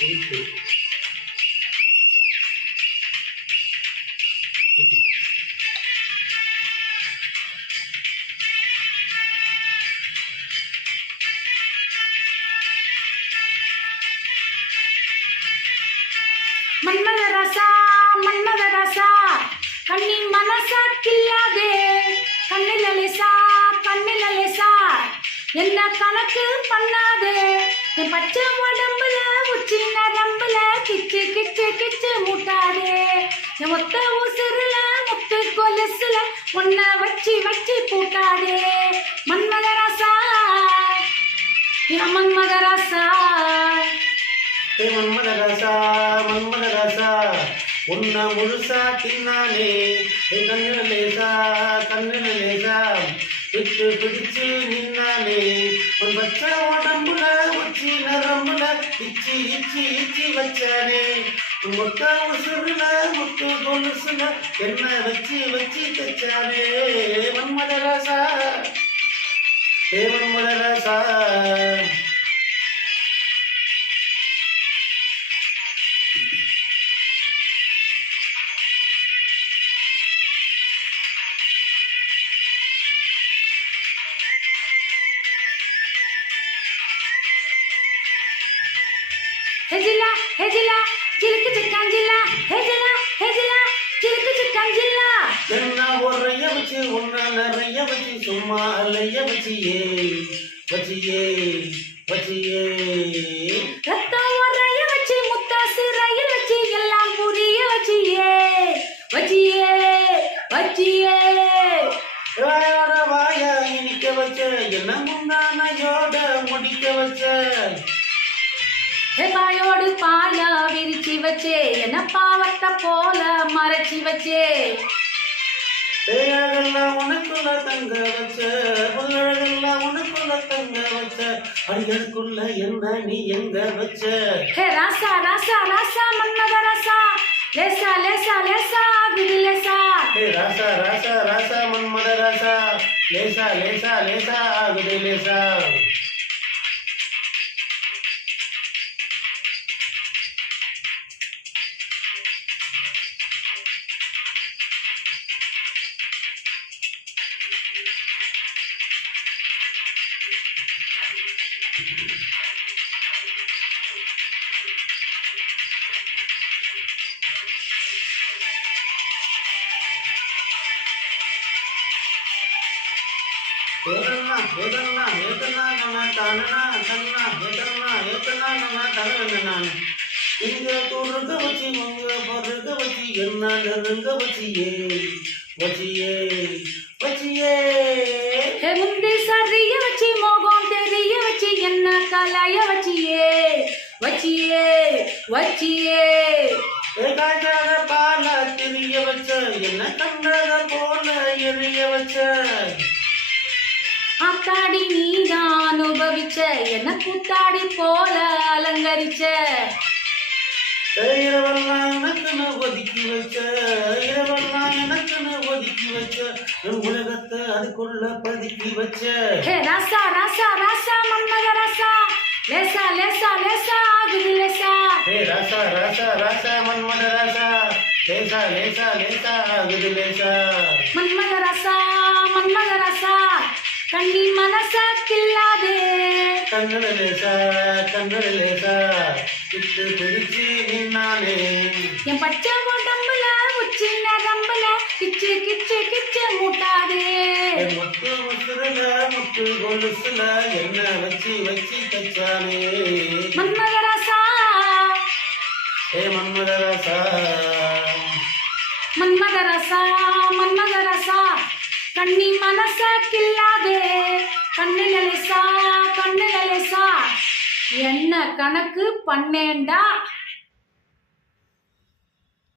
இருக்கு. மன்மதரசா மன்மதரசா கண்ணி மனசா கில்லாதே கண்ணிலலேசா கண்ணிலலேசா என்ன கணக்கு பண்ணாதே என் பச்சை உடம்புல உச்சி நரம்புல கிச்சு கிச்சு கிச்சு மூட்டாதே என் ஒத்த உசுருல முத்து கொலுசுல உன்னை வச்சு வச்சு பூட்டாதே மன்மதரசா என் மன்மதரசா மன்மதரசா மன்மதரசா உன்னை முழுசா தின்னானே கண்ணில லேசா கண்ணில லேசா பிடிச்சு பிடிச்சு நின்னானே உன் பச்சை உடம்புல உச்சி நரம்புல இச்சி இச்சி இச்சி வச்சானே முத்த உசுருல முத்து கொலுசுல என்ன வச்சு வச்சு தைச்சானே மன்மதரசா மன்மதரசா. ஹெஜிலா ஹெஜிலா சிலுக்கு சிக்காஞ்சிலா ஹெஜிலா ஹெஜிலா சிலுக்கு சிக்காஞ்சிலா என்ன ஒரைய வச்சு உன்ன நிறைய வச்சு சும்மா அலைய வச்சியே வச்சியே வச்சியே ரத்தம் ஒரைய வச்சு முத்தாசு ரயில் வச்சு எல்லாம் புரிய வச்சியே வச்சியே வச்சியே வாயோட வாய இனிக்க வச்ச என்ன முந்தானையோட முடிக்க வச்ச பாயோடு பாயா விரிச்சி வச்சே என்ன பாவத்தை போல மறைச்சி வச்சே பேயெல்லாம் உனக்குள்ள தங்க வச்ச புகழெல்லாம் உனக்குள்ள தங்க வச்ச அடிகளுக்குள்ள என்ன நீ எங்க வச்ச ஹே ராசா ராசா ராசா மன்மத ராசா லேசா லேசா லேசா ஆகுது லேசா ஹே ராசா ராசா ராசா மன்மத ராசா லேசா லேசா லேசா ஆகுது லேசா. ஏதன்னா ஏதன்னா ஏதன்னா நம்ம தானனா தன்னா ஏதன்னா ஏதன்னா நம்ம தரவேன்னா இங்க தூருங்க வச்சு உங்க பொருங்க வச்சு என்ன நெருங்க வச்சியே வச்சியே வச்சியே முந்தி சரிய வச்சு மோகம் தெரிய வச்சு என்ன கலைய வச்சியே வச்சியே வச்சியே காய்ச்சாத பால திரிய வச்ச என்ன கண்டத போல எரிய வச்ச ஆத்தாடி நீதான் அனுபவிச்ச என்ன கூத்தாடி போல அலங்கரிச்ச இரவெல்லாம் எனக்குன்னு ஒதுக்கி வச்ச இரவெல்லாம் எனக்குன்னு ஒதுக்கி வச்ச உலகத்தை அதுக்குள்ள பதுக்கி வச்ச ஹே ராசா ராசா ராசா மன்மத ராசா லேசா லேசா லேசா ஆகுது லேசா ஹே ராசா ராசா ராசா மன்மத ராசா லேசா லேசா லேசா ஆகுது லேசா மன்மத ராசா மன்மத ராசா கண்ணி மனச கில்லாதே கண்ணட லேசா கண்ணட லேசா விட்டு பிடிச்சு நின்னானே என் பச்சை உடம்புல உச்சி நரம்புல கிச்சு கிச்சு கிச்சு மூட்டாதே முத்து முத்துருல முத்து கொலுசுல என்ன வச்சு வச்சு தச்சானே மன்மத ராசா ஹே மன்மத ராசா மன்மத ராசா மன்மத ராசா கண்ணி மனச கில்லாதே கண்ணில லேசா கண்ணில லேசா என்ன கணக்கு பண்ணேண்டா.